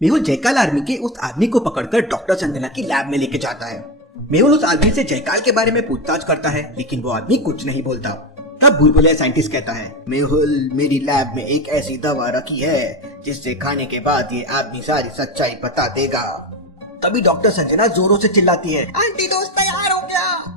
Mehul जयकाल army के उस आदमी को पकड़कर डॉक्टर संजना की लैब में लेके जाता है। मेहुल उस आदमी से जयकाल के बारे में पूछताछ करता है, लेकिन वो आदमी कुछ नहीं बोलता। तब भूलभुलैया साइंटिस्ट कहता है, मेहुल मेरी लैब में एक ऐसी दवा रखी है जिससे खाने के बाद ये आदमी सारी सच्चाई बता देगा। तभी डॉक्टर संजना जोरों से चिल्लाती है, एंटीडोज तैयार हो गया।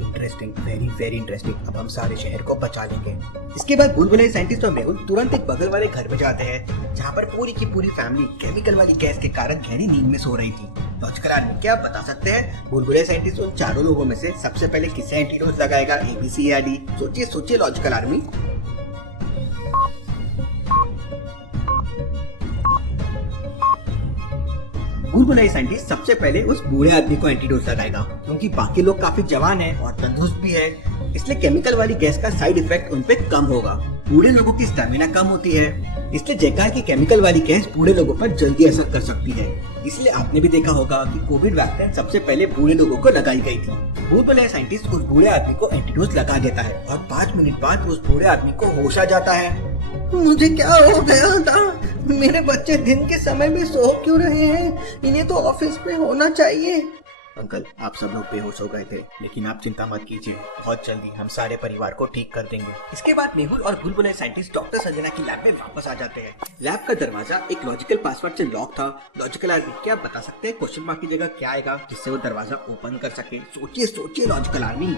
Interesting, very very interesting. अब हम सारे शहर को बचा लेंगे। इसके बाद भूलभुलैया साइंटिस्ट और मेहुल तुरंत एक बगल वाले घर में जाते हैं, जहाँ पर पूरी की पूरी फैमिली केमिकल वाली गैस के कारण गहरी नींद में सो रही थी। लॉजिकल आर्मी क्या बता सकते हैं, भूलभुलैया साइंटिस्ट उन चारों लोगों में से सबसे पहले किसे एंटीडोज लगाएगा, ABC या D? सोचिए सोचिए लॉजिकल आर्मी। भूलभुलैया साइंटिस्ट सबसे पहले उस बूढ़े आदमी को एंटीडोज लगाएगा, क्योंकि बाकी लोग काफी जवान हैं और तंदुरुस्त भी है, इसलिए केमिकल वाली गैस का साइड इफेक्ट उन पे कम होगा। बूढ़े लोगों की स्टेमिना कम होती है, इसलिए जयकाल की केमिकल वाली गैस बूढ़े लोगों पर जल्दी असर कर सकती है। इसलिए आपने भी देखा होगा कि कोविड वैक्सीन सबसे पहले बूढ़े लोगों को लगाई गई थी। भूलभुलैया साइंटिस्ट उस बूढ़े आदमी को एंटीडोज लगा देता है और 5 मिनट बाद उस बूढ़े आदमी को होश आ जाता है। मुझे क्या हो गया था? मेरे बच्चे दिन के समय में सो क्यों रहे हैं? इन्हें तो ऑफिस में होना चाहिए। अंकल, आप सब लोग बेहोश हो गए थे, लेकिन आप चिंता मत कीजिए, बहुत जल्दी हम सारे परिवार को ठीक कर देंगे। इसके बाद मेहुल और भूलभुलैया साइंटिस्ट डॉक्टर संजना की लैब में वापस आ जाते हैं। लैब का दरवाजा एक लॉजिकल पासवर्ड से लॉक था। लॉजिकल आर्मी क्या बता सकते हैं क्वेश्चन मार्क की जगह क्या आएगा जिससे वो दरवाजा ओपन कर सके? सोचिए सोचिए लॉजिकल आर्मी।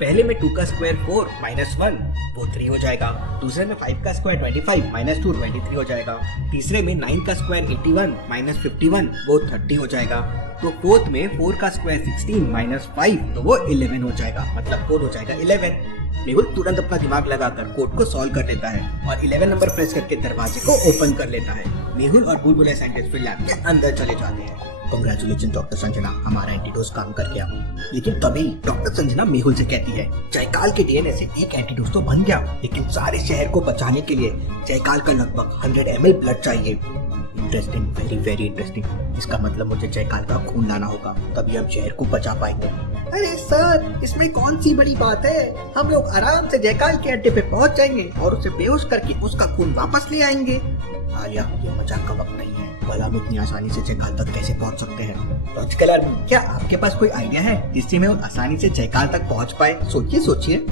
पहले में 2 का स्क्वायर 4 माइनस 1 वो 3 हो जाएगा। दूसरे में 5 का स्क्वायर 25 माइनस 2 23 हो जाएगा। तीसरे में 9 का स्क्वायर 81 माइनस 51 वो 30 हो जाएगा। तो फोर्थ में 4 का स्क्वायर 16 माइनस 5 तो वो 11 हो जाएगा, मतलब कोड हो जाएगा 11। मेहुल तुरंत अपना दिमाग लगाकर कोड को सॉल्व कर लेता है और 11 नंबर प्रेस करके दरवाजे को ओपन कर लेता है। मेहुल और भूलभुलैया साइंटिस्ट फिर लैब के अंदर चले जाते हैं। कांग्रेचुलेशन डॉक्टर संजना, हमारा एंटीडोज काम कर गया। लेकिन तभी डॉक्टर संजना मेहुल से कहती है, जयकाल के डीएनए से एक एंटीडोज तो बन गया, लेकिन सारे शहर को बचाने के लिए जयकाल का लगभग 100 ml ब्लड चाहिए। Interesting, very very interesting. इसका मतलब मुझे जयकाल का खून लाना होगा, तभी हम शहर को बचा पाएंगे। अरे सर, इसमें कौन सी बड़ी बात है? हम लोग आराम से जयकाल के अड्डे पे पहुंच जाएंगे और उसे बेहोश करके उसका खून वापस ले आएंगे। आलिया, ये मजाक का वक्त नहीं है, भला हम इतनी आसानी से जयकाल तक कैसे पहुंच सकते हैं? लॉजिकल आर्मी, क्या आपके पास कोई आइडिया है जिससे मैं आसानी से जयकाल तक पहुंच पाए? सोचिए सोचिए।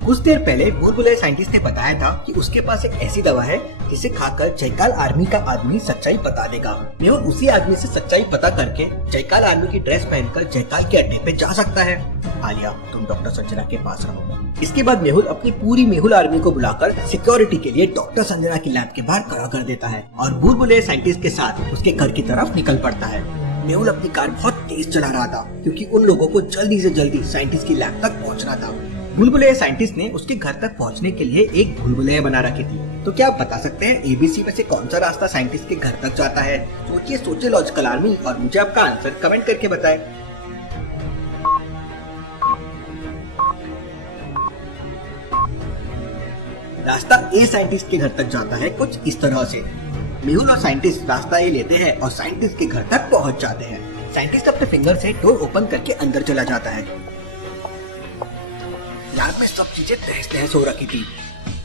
कुछ देर पहले भूलभुलैया साइंटिस्ट ने बताया था कि उसके पास एक ऐसी दवा है जिसे खाकर जयकाल आर्मी का आदमी सच्चाई बता देगा। मेहुल उसी आदमी से सच्चाई पता करके जयकाल आर्मी की ड्रेस पहनकर जयकाल के अड्डे पे जा सकता है। आलिया, तुम डॉक्टर संजना के पास रहो। इसके बाद मेहुल अपनी पूरी मेहुल आर्मी को बुलाकर सिक्योरिटी के लिए डॉक्टर संजना की लैब के बाहर खड़ा कर देता है और भूलभुलैया साइंटिस्ट के साथ उसके घर की तरफ निकल पड़ता है। मेहुल अपनी कार बहुत तेज चला रहा था, क्योंकि उन लोगों को जल्दी से जल्दी साइंटिस्ट की लैब तक पहुंचना था। भूलभुलैया साइंटिस्ट ने उसके घर तक पहुंचने के लिए एक भूलभुलैया बना रखी थी। तो क्या आप बता सकते हैं ABC में से कौन सा रास्ता साइंटिस्ट के घर तक जाता है? सोचिए सोचिए लॉजिकल आर्मी, और मुझे आपका आंसर कमेंट करके बताएं। रास्ता A साइंटिस्ट के घर तक जाता है कुछ इस तरह से। मेहुल और साइंटिस्ट रास्ता A लेते हैं और साइंटिस्ट के घर तक पहुंच जाते हैं। साइंटिस्ट अपने फिंगर से डोर ओपन करके अंदर चला जाता है। लैब में सब चीजें तहस नहस हो रखी थी।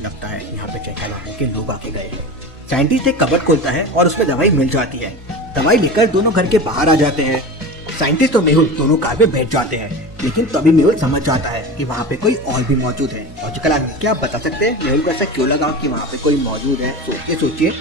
लगता है यहाँ पे जयकाल आर्मी के लोग आके गए। साइंटिस्ट एक कबर्ड खोलता है और उसमें दवाई मिल जाती है। दवाई लेकर दोनों घर के बाहर आ जाते हैं। साइंटिस्ट और मेहुल दोनों कार में बैठ जाते हैं, लेकिन तभी मेहुल समझ जाता है कि वहाँ पे कोई और भी मौजूद है। लॉजिकल आर्मी, क्या आप बता सकते हैं मेहुल को ऐसा क्यों लगा कि वहाँ पे कोई मौजूद है? सोचिए सोचिए।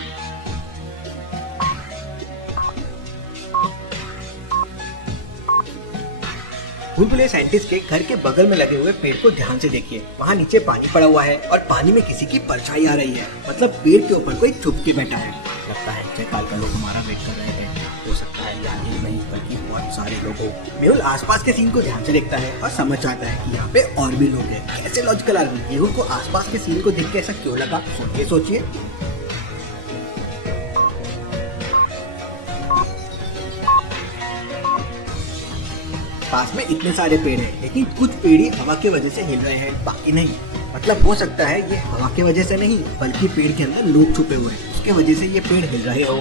भूलभुलैया साइंटिस्ट के घर के बगल में लगे हुए पेड़ को ध्यान से देखिए। वहाँ नीचे पानी पड़ा हुआ है और पानी में किसी की परछाई आ रही है, मतलब पेड़ के ऊपर कोई छुप के बैठा है। लगता है जयकाल का लोग हमारा वेट कर रहे हैं। हो सकता है यहाँ ही नहीं, बल्कि बहुत सारे लोग हो। मेहुल आसपास के सीन को ध्यान से देखता है और समझ जाता है कि यहाँ पे और भी लोग हैं। कैसे लॉजिकल आर्मी? मेहुल को आसपास के सीन को देख के ऐसा क्यों लगा? सोचिए सोचिए। पास में इतने सारे पेड़ हैं, लेकिन कुछ पेड़ ही हवा की वजह से हिल रहे हैं, बाकी नहीं। मतलब हो सकता है ये हवा की वजह से नहीं, बल्कि पेड़ के अंदर लोग छुपे हुए हैं, उसके वजह से ये पेड़ हिल रहे हो।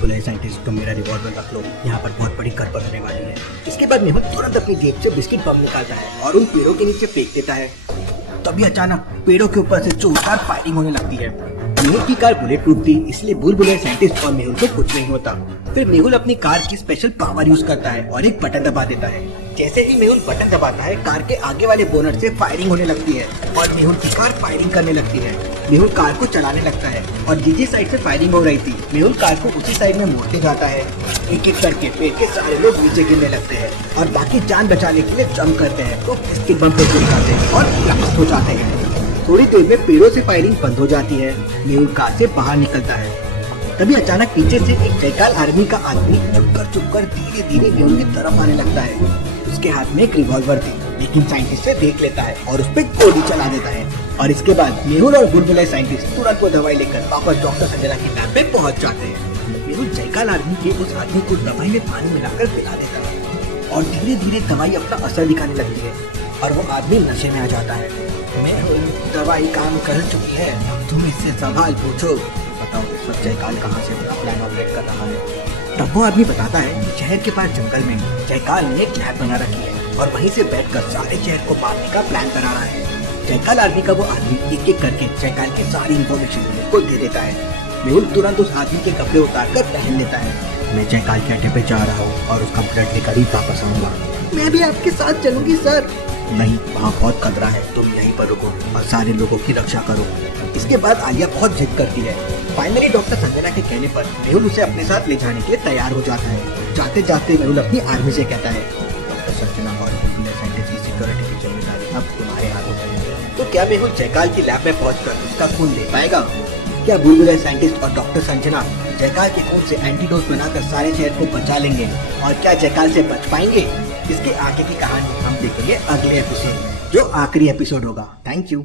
बोले साइंटिस्ट, तुम मेरा रिवॉल्वर रख लो, यहाँ पर बहुत बड़ी गड़बड़ होने वाली है। इसके बाद मेहुल तुरंत अपनी जेब से बिस्किट बम निकालता है और उन पेड़ों के नीचे फेंक देता है। तभी अचानक पेड़ों के ऊपर से जोरदार फायरिंग होने लगती है। मेहुल की कार बुलेट प्रूफ थी, इसलिए बुलबुले साइंटिस्ट और मेहुल को कुछ नहीं होता। फिर मेहुल अपनी कार की स्पेशल पावर यूज करता है और एक बटन दबा देता है। जैसे ही मेहुल बटन दबाता है, कार के आगे वाले बोनट से फायरिंग होने लगती है और मेहुल की कार फायरिंग करने लगती है। मेहुल कार को चलाने लगता है और जिस साइड से फायरिंग हो रही थी, मेहुल कार को उसी साइड में मोड़ते जाता है। एक एक करके पेड़ के सारे लोग नीचे गिरने लगते हैं और बाकी जान बचाने के लिए जंप करते हैं तो बिस्किट बम पे गिर जाते हैं और ब्लास्ट हो जाते हैं। थोड़ी देर में पेड़ों से फायरिंग बंद हो जाती है। मेहुल कार से बाहर निकलता है। तभी अचानक पीछे से एक जयकाल आर्मी का आदमी चुपकर धीरे धीरे मेहुल की तरफ आने लगता है। उसके हाथ में एक रिवॉल्वर थी, लेकिन साइंटिस्ट से देख लेता है और उस पर गोली चला देता है। और इसके बाद मेहुल और बुलबुले साइंटिस्ट तुरंत वो दवाई लेकर वापस डॉक्टर संजना की लैब में पहुंच जाते हैं। मेहुल जयकाल आर्मी के उस आदमी को दवाई में पानी मिलाकर पिला देता है और धीरे धीरे दवाई अपना असर दिखाने लगती है और वो आदमी नशे में आ जाता है। मेहुल, दवाई काम कर चुकी है, अब तुम इससे सवाल पूछो। बताओ इस वक्त जयकाल कहाँ से अपना प्लान ऑपरेट कर रहा है। तब वो आदमी बताता है कि शहर के पास जंगल में जयकाल ने एक लैब बना रखी है और वहीं से बैठकर सारे शहर को मारने का प्लान बना रहा है। जयकाल आर्मी का वो आदमी एक एक करके जयकाल की सारी इन्फॉर्मेशन को दे देता है। मेहुल तुरंत उस आदमी के कपड़े उतार कर पहन लेता है। मैं जयकाल के अड्डे पे जा रहा हूँ और उसका ब्लड लेकर ही वापस आऊंगा। मैं भी आपके साथ चलूंगी सर। नहीं, वहाँ बहुत खतरा है, तुम यहीं पर रुको और सारे लोगों की रक्षा करो। इसके बाद आलिया बहुत जिद करती है। फाइनली डॉक्टर संजना के कहने पर मेहुल उसे अपने साथ ले जाने के लिए तैयार हो जाता है। जाते जाते मेहुल अपनी आर्मी से कहता है, डॉक्टर संजना और साइंटिस्ट की सिक्योरिटी की जिम्मेदारी अब तुम्हारे हाथों में है। तो क्या मेहुल जयकाल की लैब में पहुंचकर उसका खून ले पाएगा? क्या बुलबुले साइंटिस्ट और डॉक्टर संजना जयकाल के खून से एंटीडोट बनाकर सारे शहर को बचा लेंगे और क्या जयकाल से बच पाएंगे? इसके आगे की कहानी हम देखेंगे अगले एपिसोड में, जो आखिरी एपिसोड होगा। Thank you.